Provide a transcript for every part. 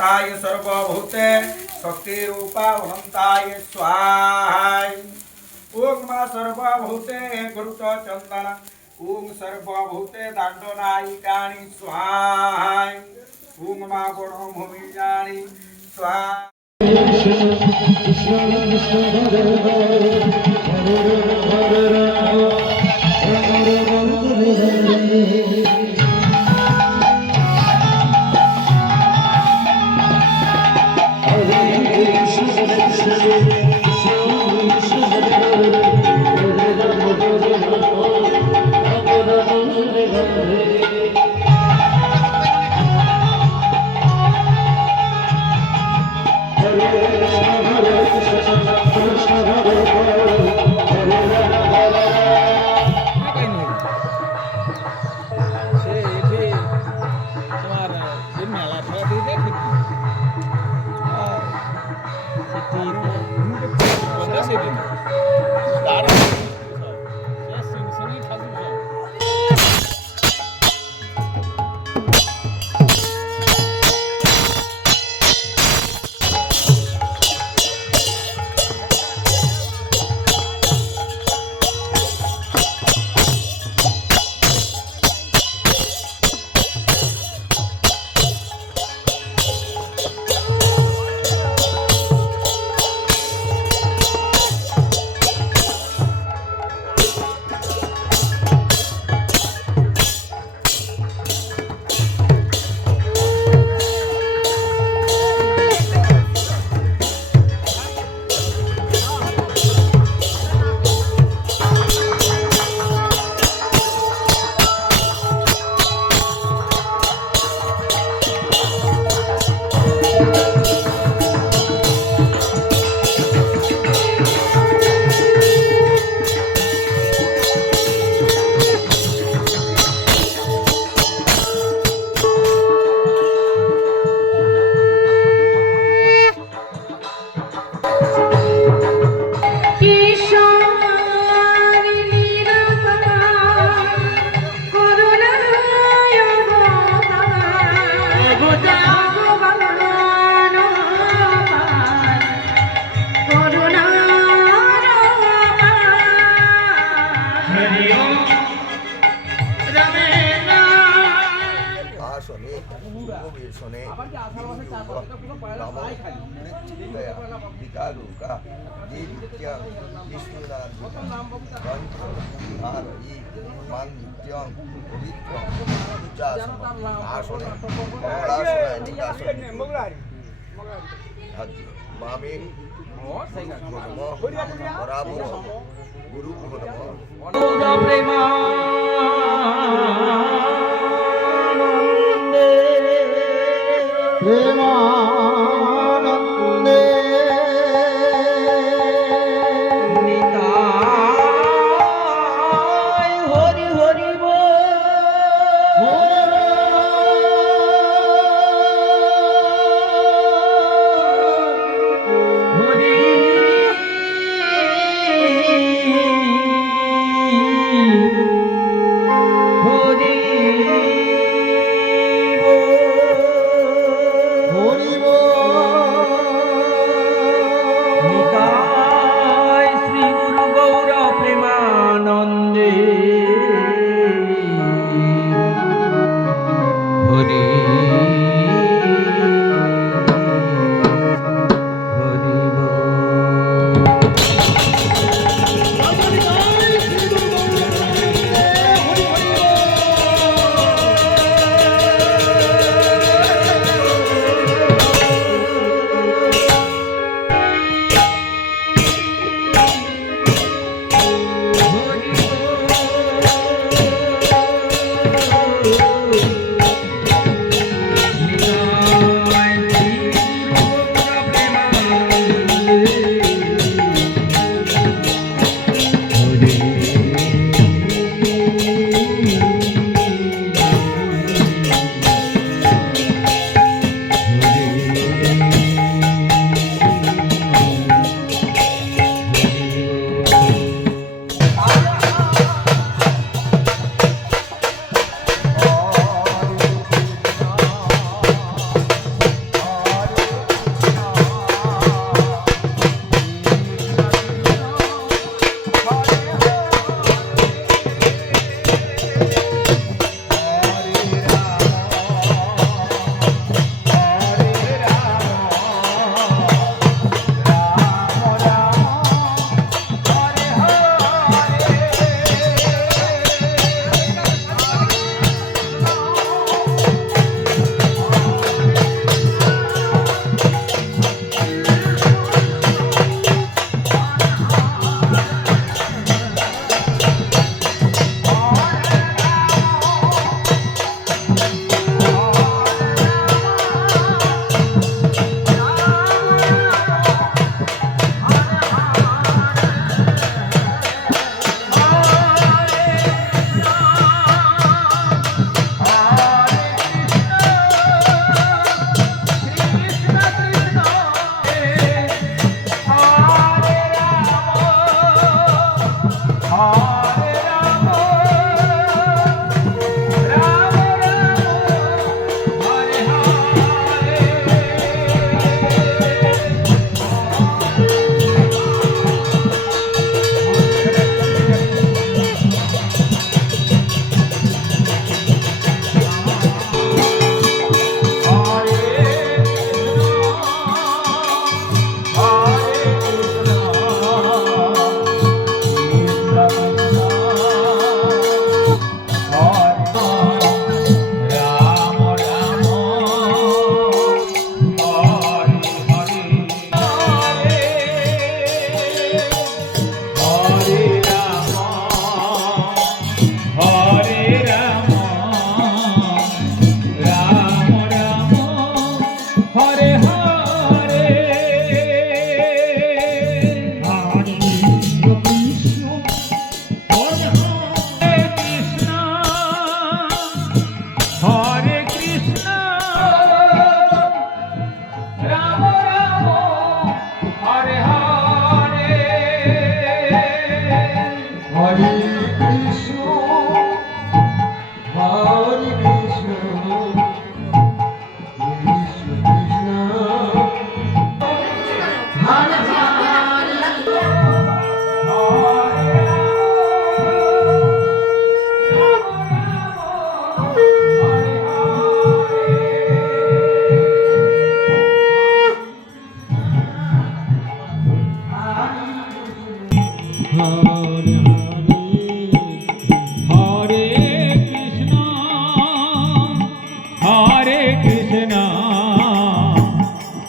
भवताय सर्वभूते शक्तिरूपा अनंताय स्वाहाय ओम मा सर्वभूते गुरुत चंदन ओम सर्वभूते दंडनायिकानि स्वाहाय ओम मा गणभूमिजानि स्वाहा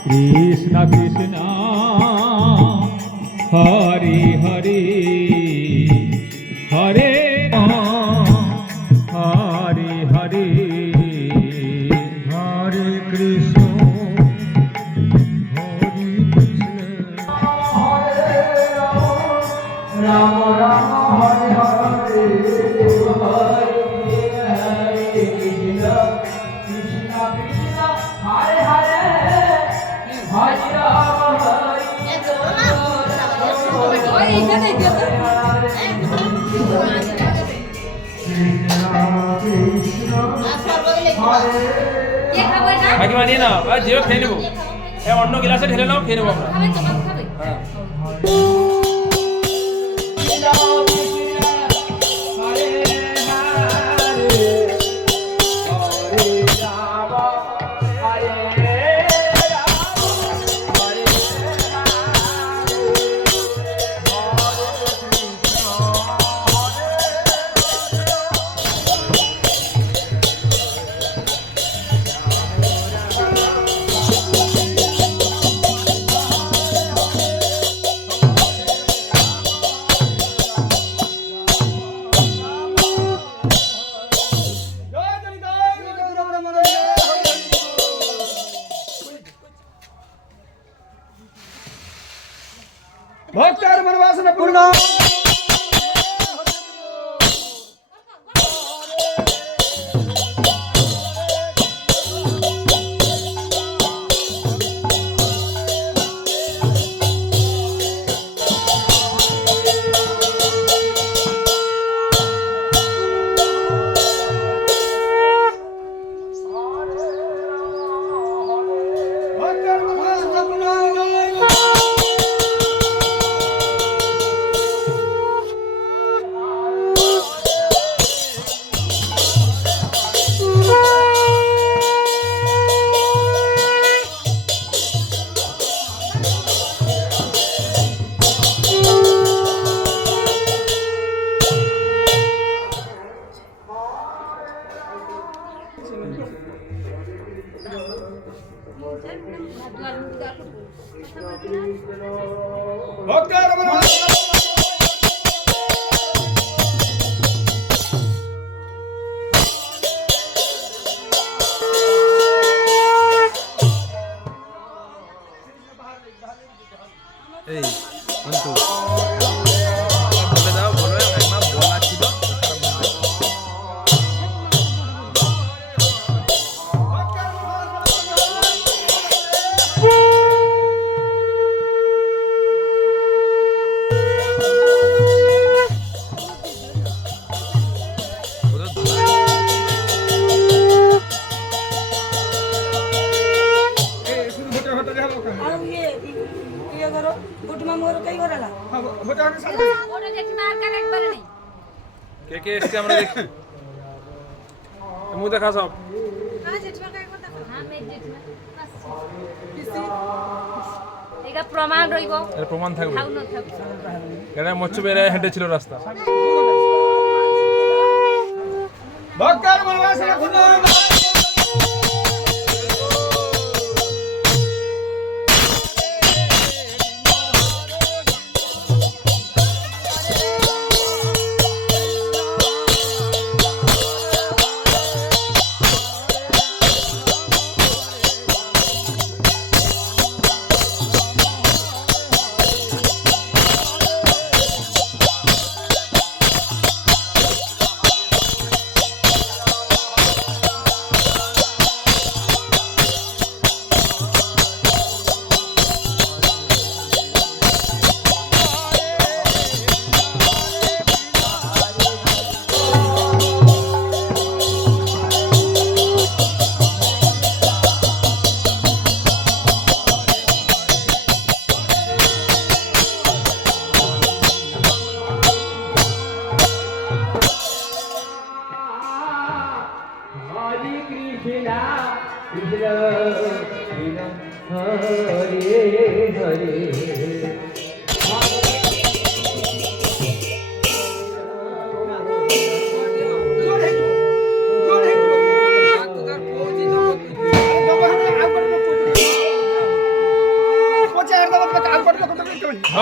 Krishna Krishna Hare Hare Hare Hare Hare Hare Krishna Hare Krishna Hare Rama Rama Hare Hare Krishna Krishna Hare Hare কাকিমা নিয়ে নাও আর যেও খেয়ে নেবো অন্য গ্লাসে ঢেলে নাও খেয়ে নেবো আমরা ভক্তের মনোবাসনা পূর্ণ ভক্তের মনোবাসনা এই অন্তু বলে দাও বলো একবার বলা ছিল কে কে এসছে আমরা দেখি মুখ দেখা সব এটা প্রমাণ রইব এর প্রমাণ থাকবে থাক না থাক এটা মচ্ছু বেড়ে হেঁটেছিল রাস্তা ভক্তের মনোবাসনা পূর্ণ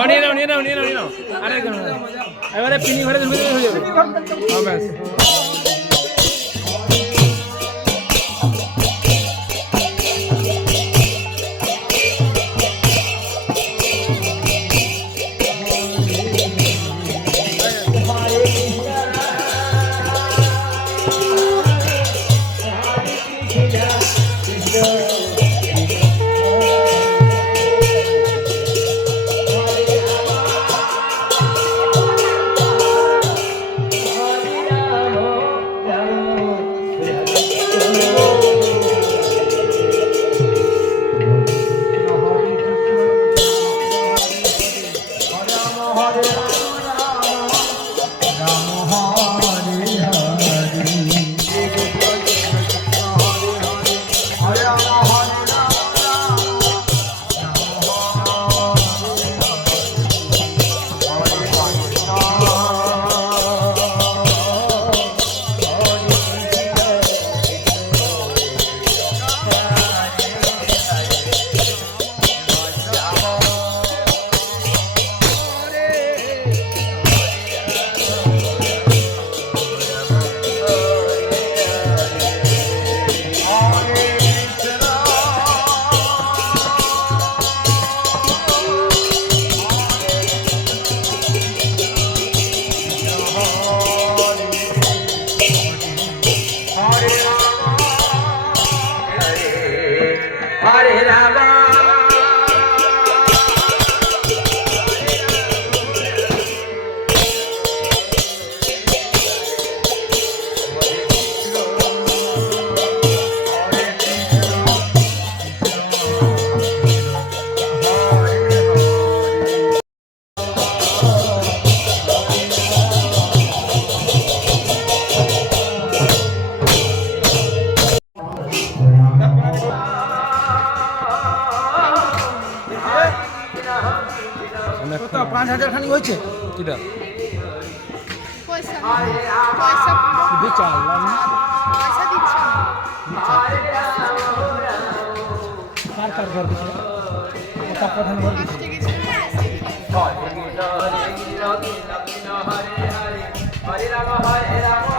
নিয়ে নাও নিয়ে নাও নিয়ে নাও নিয়ে নাও আরেকজন এবারে পিনি ঘরে ঢুকে দিলে হয়ে যাবে হ্যাঁ ব্যাস কত 5000 খানি হয়েছে কিটা পয়সা পয়সা শুধু চাল পয়সা দিচ্ছে কার কার ঘর দিছে কত প্রধান ঘর দিছে আসতে গেছে Krishna Krishna Hari Hari Hari Rama Rama Hari Hari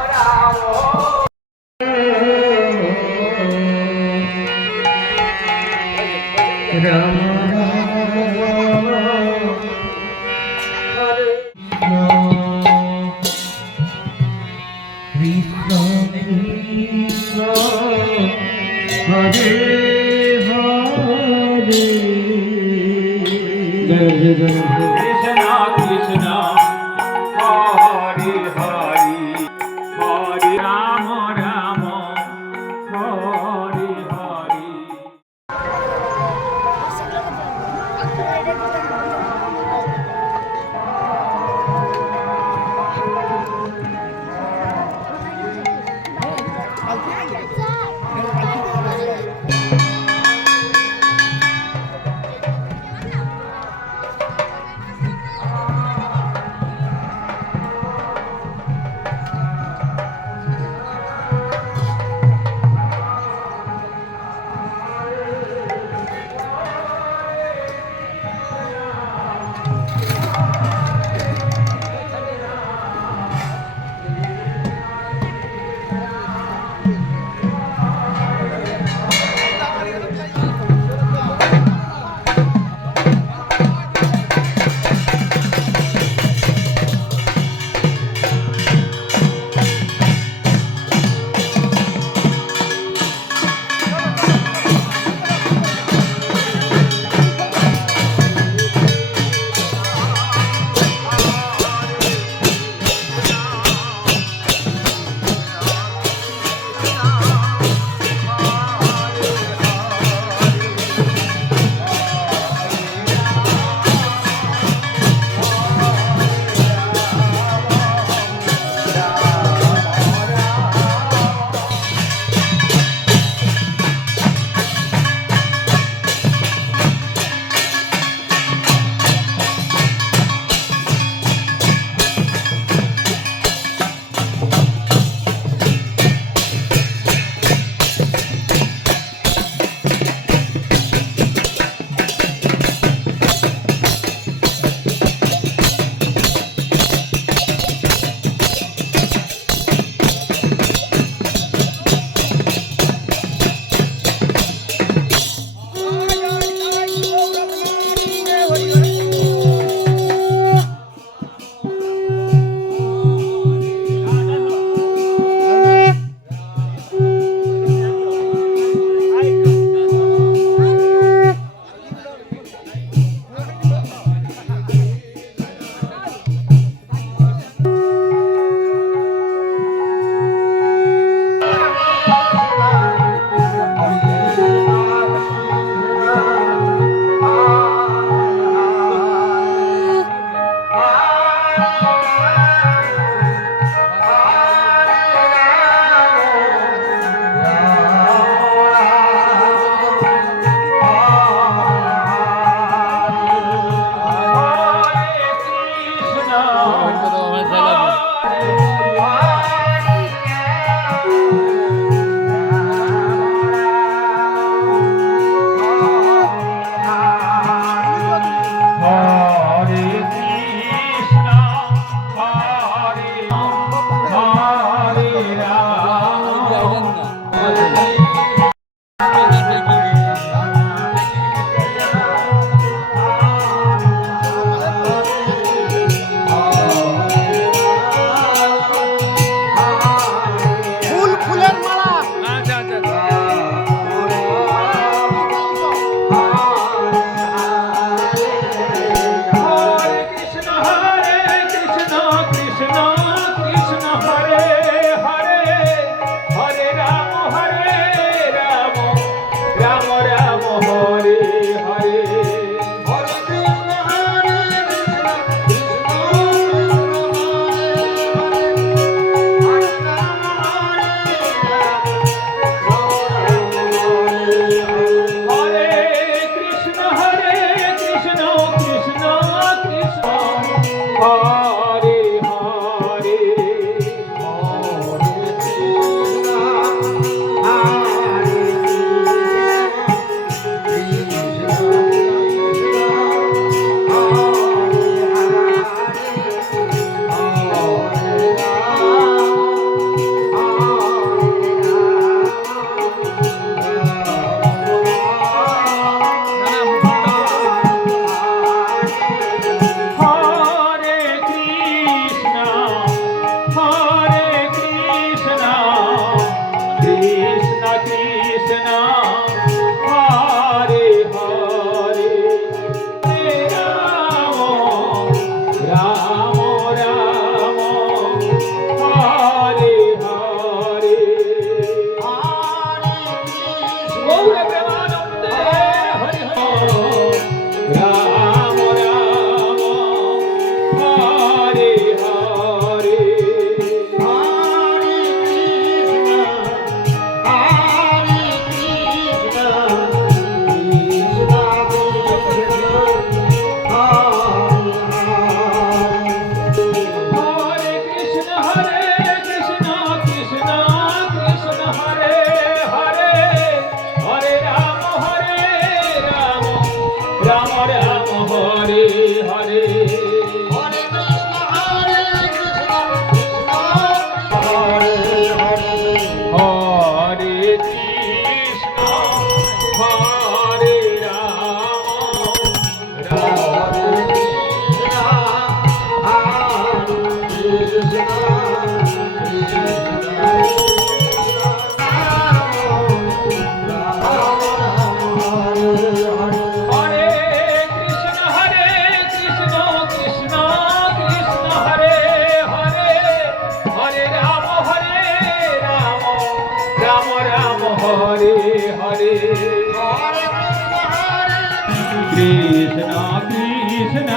Krishna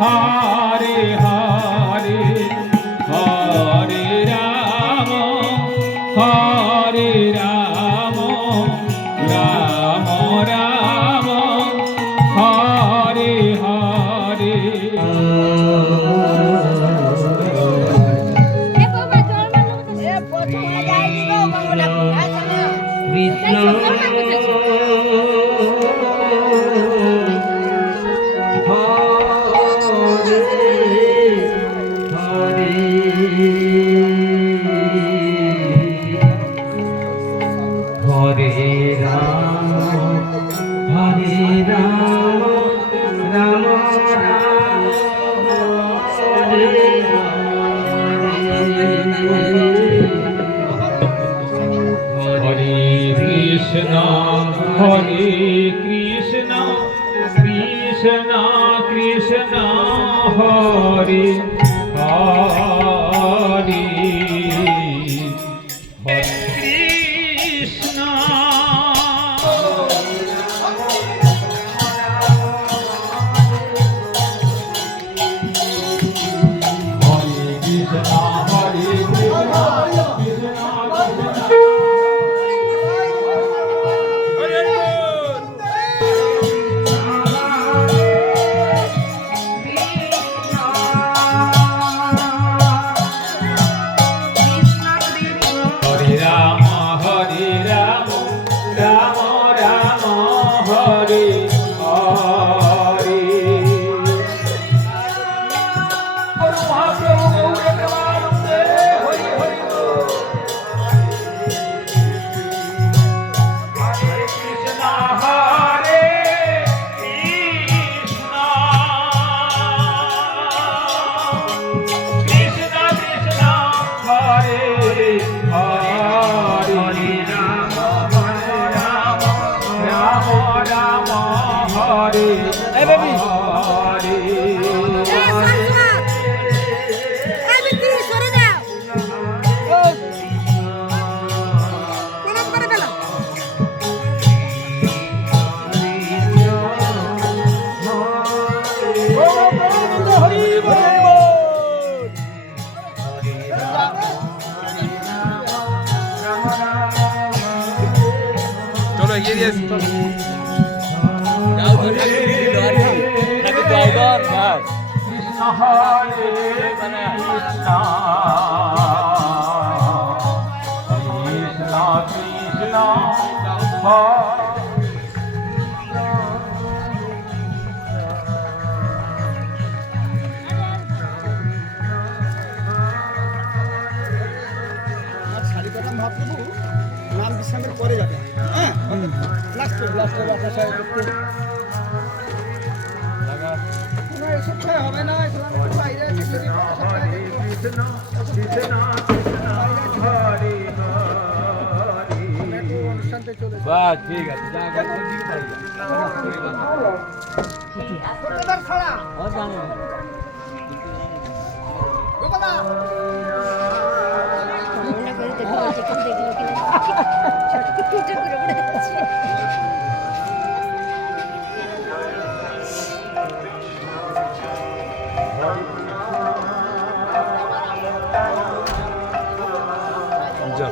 হরে হরে হরে রাম রাম রাম হরে হরে এ বাবা জল মারলো এ প্রথম যাই তো বাংলা গায় চলে হরে কৃষ্ণ কৃষ্ণ কৃষ্ণ হরে হরে হরে কৃষ্ণ হরে কৃষ্ণ হরে রাম রাম রাম হরে হরে হরে কৃষ্ণ হরে কৃষ্ণ কৃষ্ণ কৃষ্ণ হরে হরে রাম রাম হরে এই বেবি হরে এই বিক্রি সরে যাও প্রণাম করে ফেলো হরি বল চলো এগিয়ে দিয়ে আসি যাও ধরে দিল আর কি এত যাও ভাই কৃষ্ণ হরে কৃষ্ণ কৃষ্ণ হরে শাড়ি কথা মহাপ্রভু নাম বিশ্রামের পরে যাবে হ্যাঁ লাস্টে বাসা সাহেব একটু এসব ছাড়া হবে না বাইরে কৃষ্ণ কৃষ্ণ হরে হরে অনুষ্ঠানতে চলে বাস ঠিক আছে যা ছাড়া মনে করে দেখো দেখো দেখো কিনা করে পড়েছে যা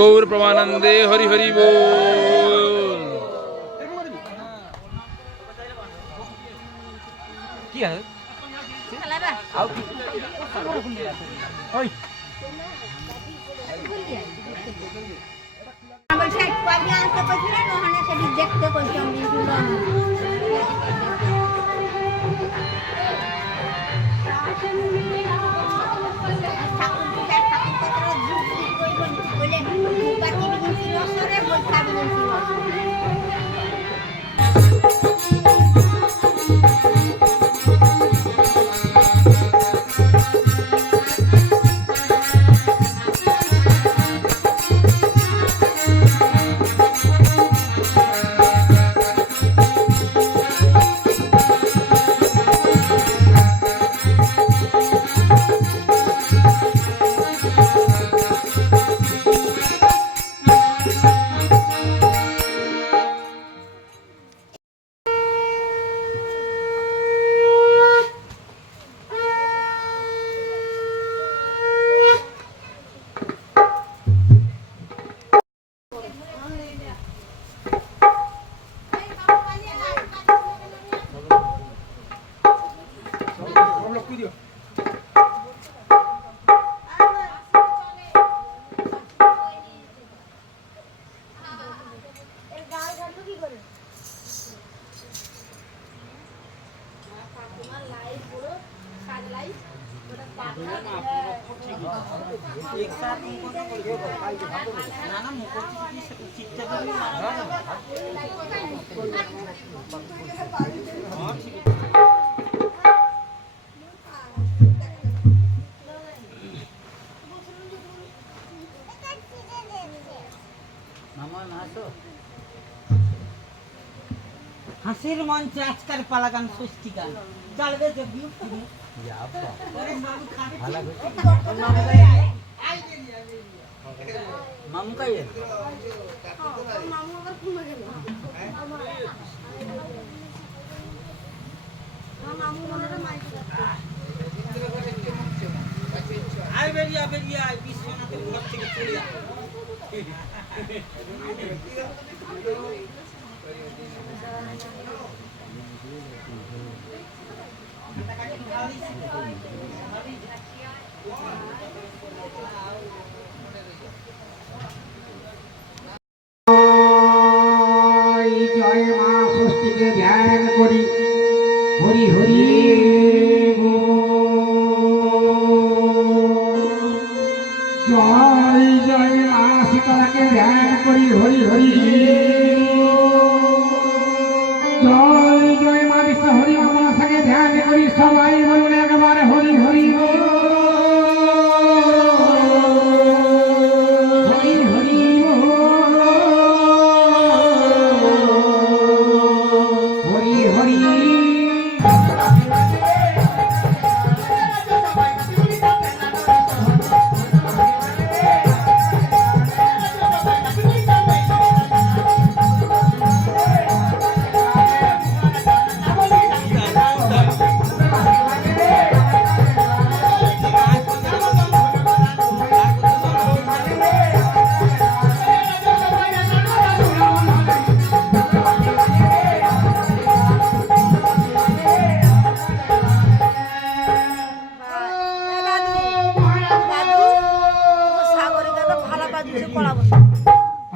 গৌর প্রমানন্দে হরি হরি বল। কি আছে খেলাবা ওই বলছি কবি আনতে কইছিলেন ওখানে সেটি দেখতে কইছিলাম দিছিলাম ঠাকুর পূজা ঠাকুর কত যুক্তি কইবন বলে বাকি দিন ছিল সরে বই খাবি দিন ছিল হাসির মঞ্চে আজকাল পালাগান ষষ্ঠী গান চলবে যদি মামু কাই আয় বেরিয়া বেরিয়া বিশ্বনাথের ঘর থেকে চলে যা জয় মা ষষ্ঠীকে ধ্যান করি হরি হরি জয় জয় মা শীতলাকে ধ্যান করি হরি হরি জয় জয় মা বিশ্ব হরি মা মনসাকে ধ্যান করি সবাই বলুন একবারে হরি হরি হরি হরি হরি হরি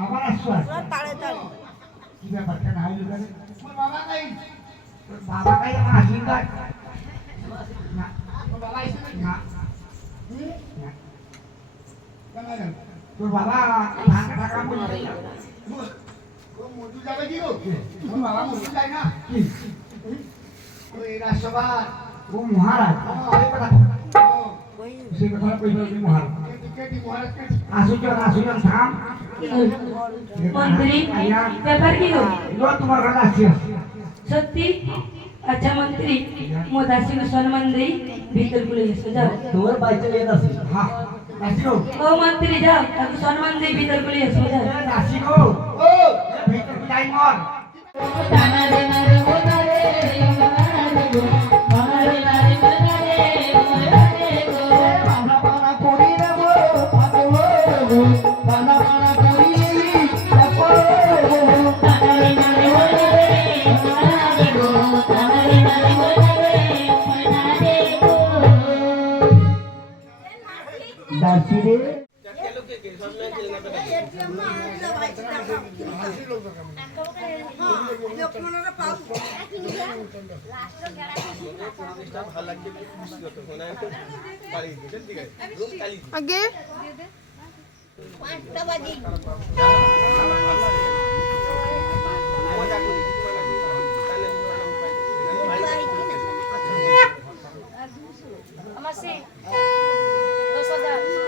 আবার আসছো তাড়ে তাড়ে কি ব্যাপার কেন হাইলি করে তোর বাবা কাই আমার আশীর্বাদ না তোর বাবা এসে না তোর বাবা ধান টাকা বলতে ও মধু যাবে কি গো তোর বাবা মধু যায় না কি ওই রাজসভা ও মহারাজ এই কথা সেই কথা কইলো কি মহারাজ কেটি মহারাজ আসুজন থাম মন্ত্রী ব্যাপার কি গো তোমার কথা আছে সত্যি আচ্ছা মন্ত্রী মো দাসী সম্মান দেই ভিতর বলে এসে যাও তোমার বাইতে নিয়ে দাসী হ্যাঁ দাসী গো ও মন্ত্রী যাও তাকে সম্মান দেই ভিতর বলে এসে যাও দাসী গো ও ভিতর যাই মর বানা বানা করি দেব পাগল বানা বানা হাসি রে আগে 5টা বাজে আমার সে 10,000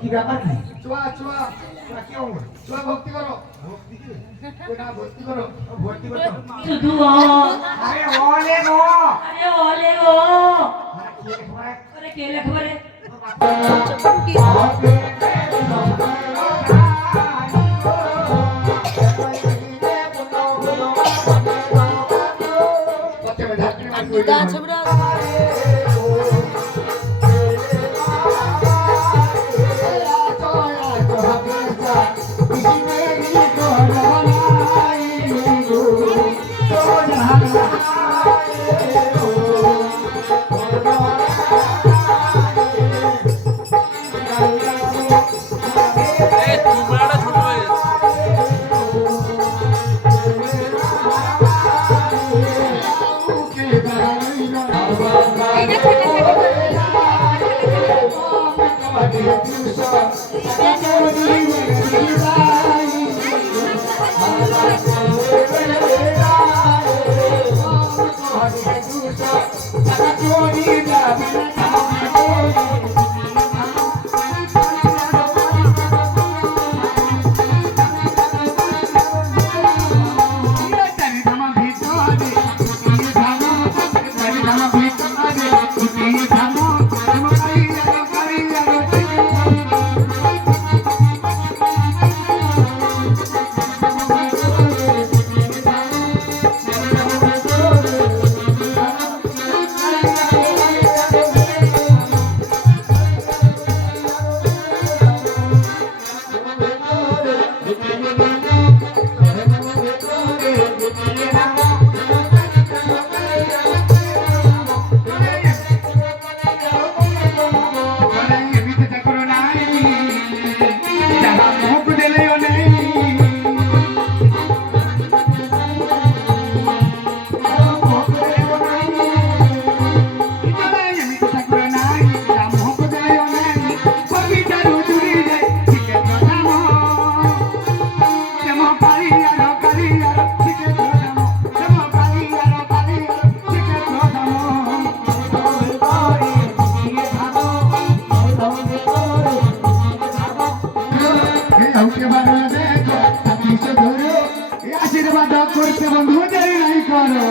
কি ব্যাপার কি চুয়া চুয়া কি হলো চুয়া ভক্তি করো ভক্তি কি এটা ভক্তি করো ভক্তি করো শুধু আরে ওলে গো আরে ওলে গো কি লেখা আরে কে লেখবে রে ধামা ভিতরে আশীর্বাদ করছে বন্ধু দেরি নাই করো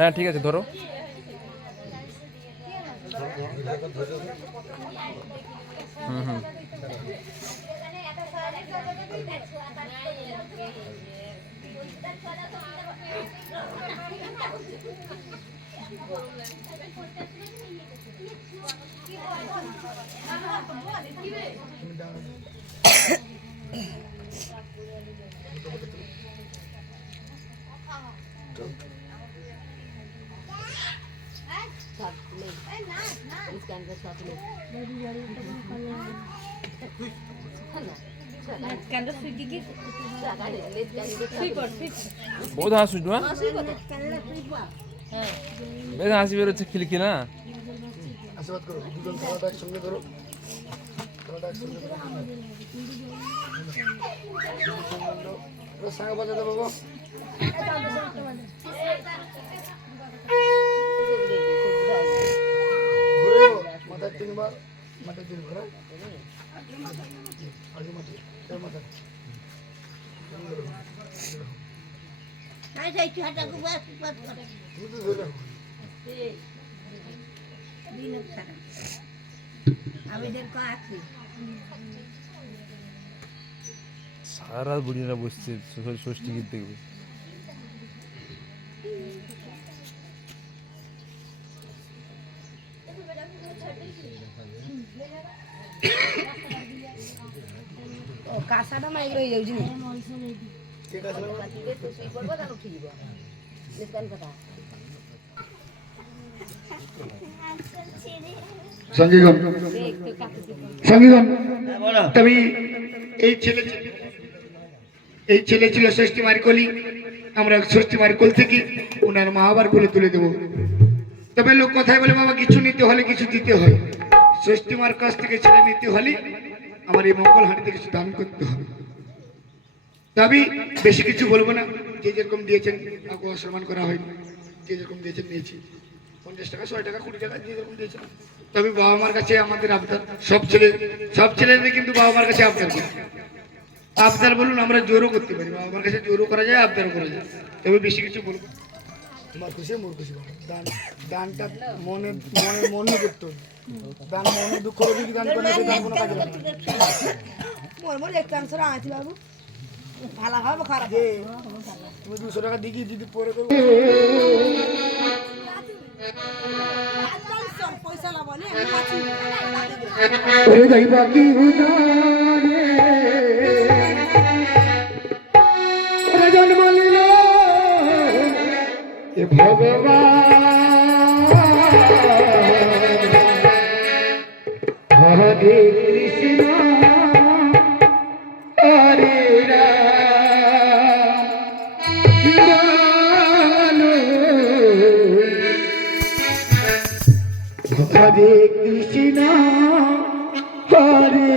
হ্যাঁ ঠিক আছে ধরো হুম হুম বহুত হাসিস না বেশ হাসি বেরোচ্ছে খিলকি না আশীর্বাদ করো দুজন খেলাটা একসঙ্গে ধরো খেলাটা একসঙ্গে ধরো সাঙ্গা বাজাতে বাবা ঘুরে মাথায় তিনবার মাথায় তিন ঘোরা আগে মাঠে মাথা সারা বুড়িরা বসছে ষষ্ঠী গীত দেখবে କାଶଟା ମାଇକ୍ ରହିଯାଉଛି ନି সঙ্গীগণ সঙ্গীগণ তবে এই ছেলে এই ছেলে ছিল ষষ্ঠী মার কলি, আমরা ষষ্ঠী মার কোল থেকে ওনার মা আবার কোলে তুলে দেবো। তবে লোক কথায় বলে বাবা কিছু নিতে হলে কিছু দিতে হয়। ষষ্ঠী মার কাছ থেকে ছেলে নিতে হলে আমার এই মঙ্গল হাঁড়িতে কিছু দান করতে হবে। তবে বেশি কিছু বলবো না, যে যেরকম দিয়েছেন কাউকে অসম্মান করা হয়নি, যে যেরকম দিয়েছেন নিয়েছি, 50 টাকা 100 টাকা 20 টাকা যে যেরকম দিয়েছেন। তবে বাবা মার কাছে আমাদের আবদার, সব ছেলেদের কিন্তু বাবা মার কাছে আবদার করে। আবদার বলুন, আমরা জোরও করতে পারি, বাবা মার কাছে জোরও করা যায়, আবদারও করা যায়। তবে বেশি কিছু বলবো তোমার খুশি মোর খুশি বাবা। দানটা মনে মনে মনে করতে হবে। দান মনে দুঃখ রবি দান করলে সেই দান কোনো কাজে লাগে না। মোর মোর একটা আনসার আনছি বাবু ভালো হবে খারাপ যে তুমি 200 টাকা দিকি দিদি পরে করবো। পয়সা লাভ বলে আমি পাচ্ছি ওরে যাইবা কি উদারে ওরে জন্ম নিল এ ভগবান হরে কৃষ্ণ হরে হরে কৃষ্ণ হরে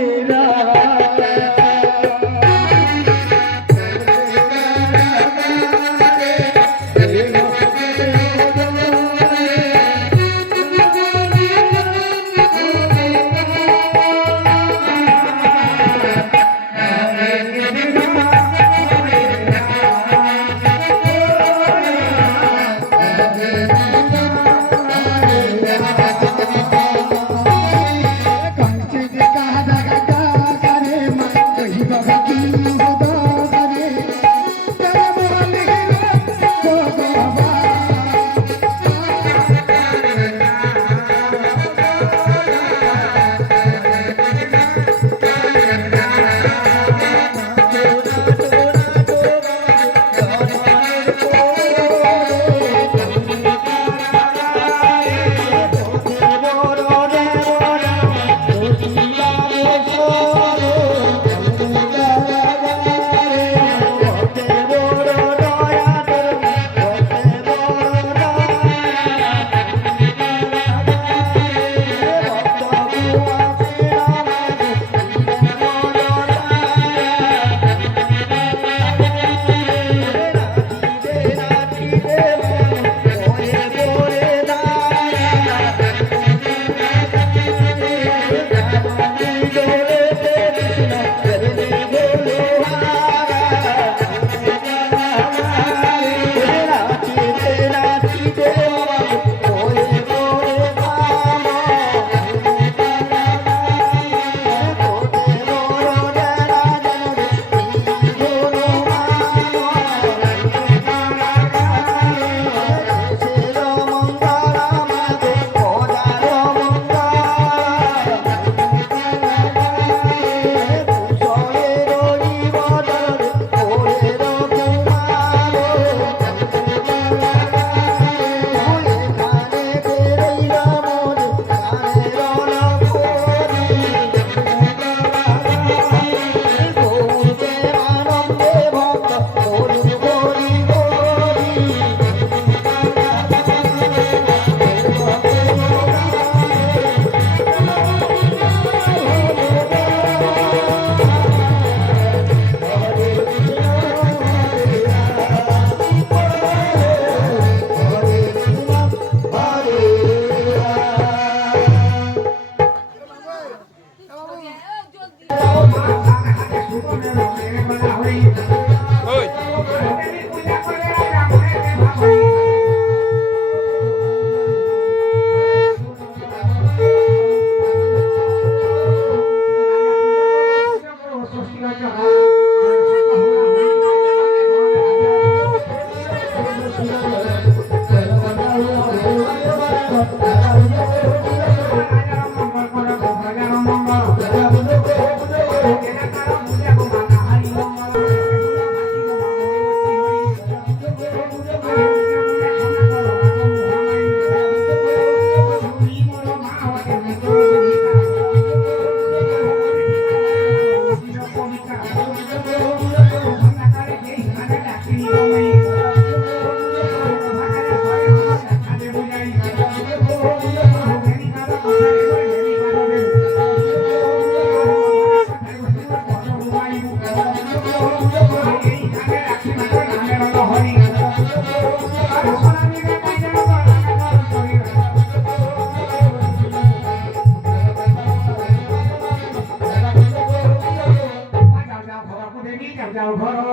যাও ঘর